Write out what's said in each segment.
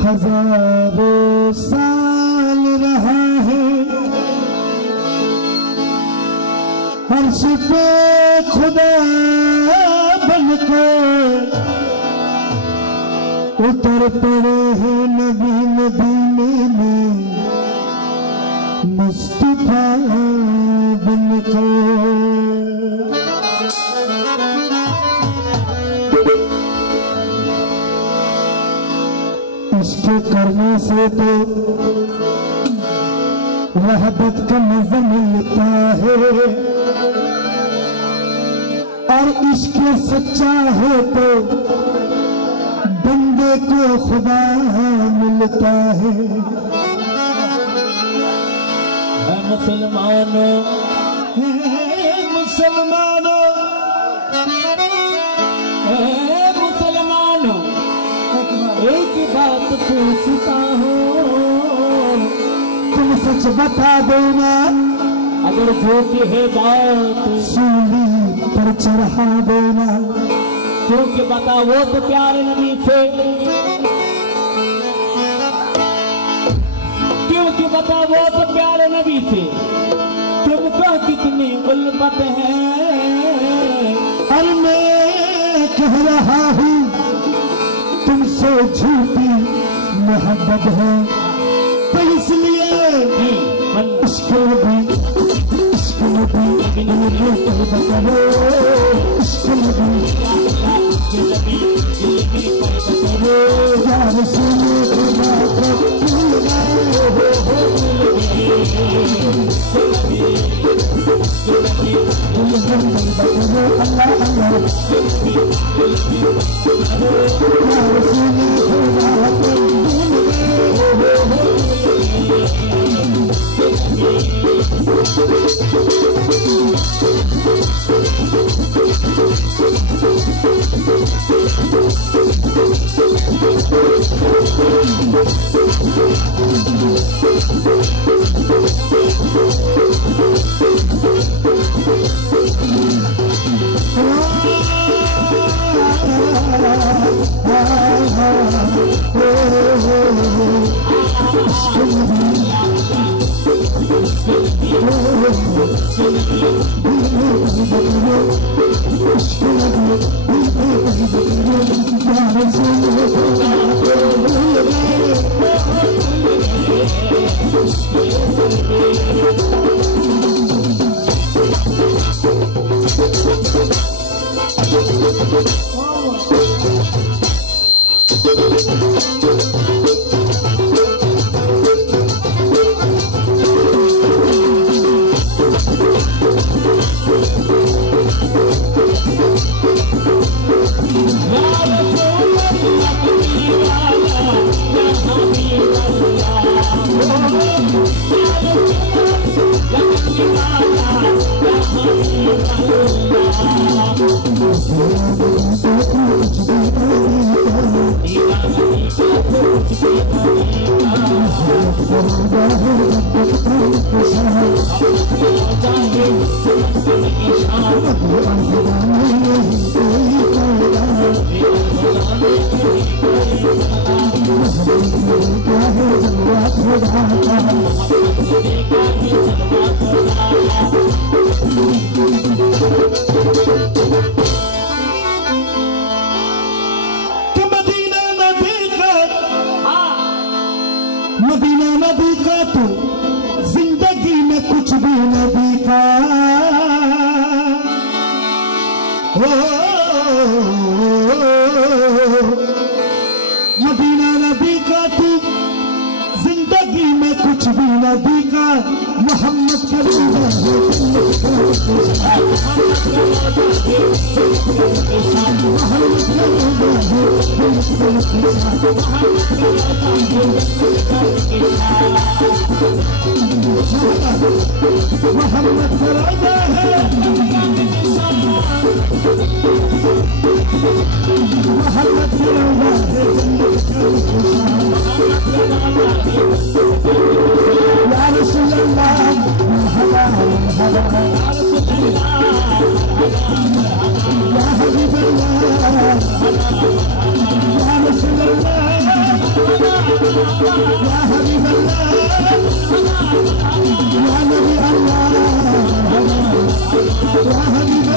हजारों साल रहा है अर्श पे खुदा बनकर उतर पड़े हैं नबी मदीने में मुस्तफा बनकर। इसके करने से तो रहबत का मज़ा मिलता है और इश्क सच्चा है तो बंदे को खुदा मिलता है। मुसलमानों मुसलमानों मुसलमानों एक बात पूछता हूँ, तुम सच बता देना, अगर झूठी है बात सूली पर चढ़ा देना। क्योंकि बताओ तो प्यारे नबी से, क्योंकि बताओ तो प्यारे नबी से तुमको कितनी उल्फत है। और मैं कह रहा हूँ तुमसे झूठी मोहब्बत है, तो इसलिए इश्क नबी इश्क नबी इश्क नबी या रसूल खुदा मदीना नबी का तो जिंदगी में कुछ भी नबी का। मदीना नबी का तो जिंदगी में कुछ भी नबी का। मोहम्मद करीम मोहम्मद का राजा है, मोहम्मद का राजा है। या रसूल अल्लाह या नबी अल्लाह या हबीब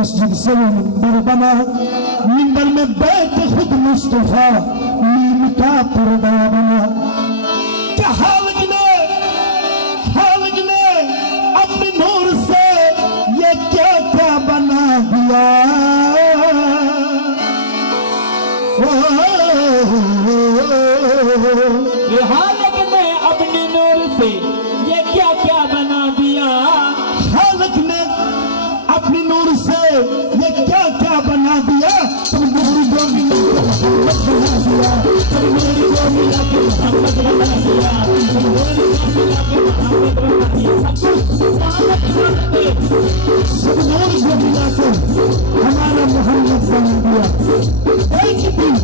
मस्जिद से मिंबर बना, मिंबर में बैठ खुद मुस्तफा नीम का पर्दा बना। क्या हालत ने अपने नूर से ये क्या क्या बना दिया। ये हालत ने अपने नूर से ये क्या क्या बना दिया। हालत ने अपनी नूर से ये क्या क्या बना दिया। तुम नूर को मिला बना दिया, तुम नूर को मिला के मोहम्मद बना दिया, तुम नूर को मिला के मोहम्मद बना दिया। सब नूर को मिला के हमारा मोहम्मद बना दिया। एक दिन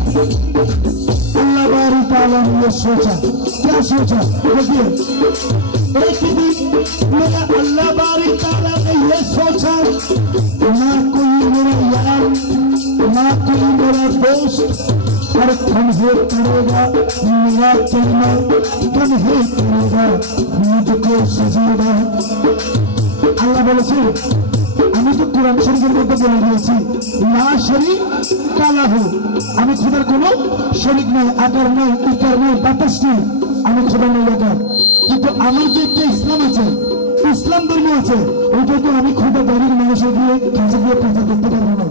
अल्लाह बारी ताला ने ये सोचा, क्या सोचा देखिए। एक दिन मेरा अल्लाह बारी ताला ने ये सोचा, ना कोई मेरा यार ना कोई मेरा दोस्त और तुम्हें करेगा मेरा कलमा, तुम्हें करेगा मुझको सजेगा। अल्लाह बोले আমি তো কোরআন শরীফের মধ্যে বলে দিয়েছি লা শারীকা লাহু, আমি খোদার কোনো শরীক নয়, আকার নয়, উকার নয়, বাতাস নেই, আমি খোদা নই আকার। কিন্তু আমার যে একটা ইসলাম আছে, ইসলাম ধর্ম আছে, ওইটা তো আমি খোদা বাড়ির মানুষের দিয়ে কাছে দিয়ে প্রচার করতে পারবো না।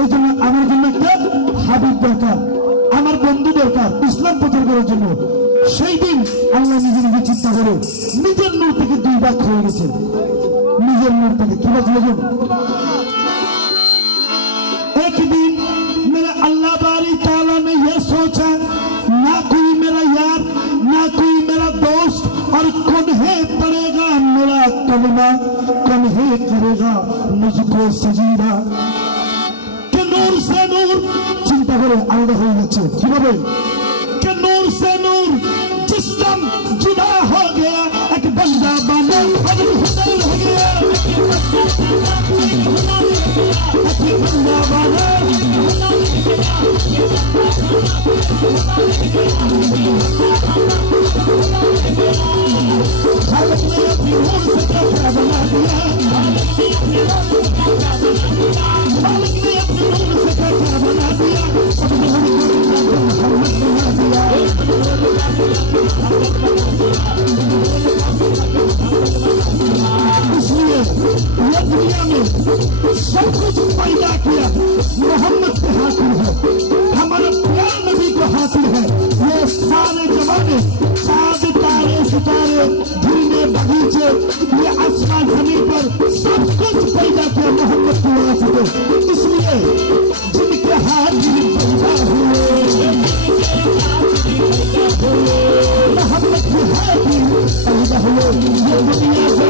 এই জন্য আমার জন্য একটা হাবিব দরকার, আমার বন্ধু দরকার ইসলাম প্রচার করার জন্য। সেই দিন আল্লাহ নিজে নিজে চিন্তা করে নিজের নূর থেকে 2 ভাগ হয়ে গেছে, নিজের नूर पर की बात लगे। एक दिन मेरा अल्लाह बारी ताला ने यह सोचा, ना कोई मेरा यार ना कोई मेरा दोस्त, और कौन है पढ़ेगा मेरा कलमा, कौन है करेगा मुझको सजीदा। कि नूर से नूर चिंता करे आलादा हो जाच्छे কিভাবে कि नूर से नूर जिस्म जुदा हो गया, एक बंदा बना और हुनर हो गया, एक बंदा बना खालिक ने अपनी नूर से क्या बना दिया, खालिक ने अपनी नूर से क्या बना दिया, अब नूर को मोहम्मद बना दिया। इसलिए यह दुनिया में सब कुछ पैदा किया मोहम्मद के हासिल है, हमारे प्यार नबी को हासिल है। ये सारे जमाने चाँद तारे सितारे झीलें बगीचे ये आसमान जमीन पर सब कुछ पैदा किया मोहम्मद की वजह से। इसलिए जिनके हाथ पैदा हुए मोहम्मद की हाथ पैदा हुए, ये दुनिया से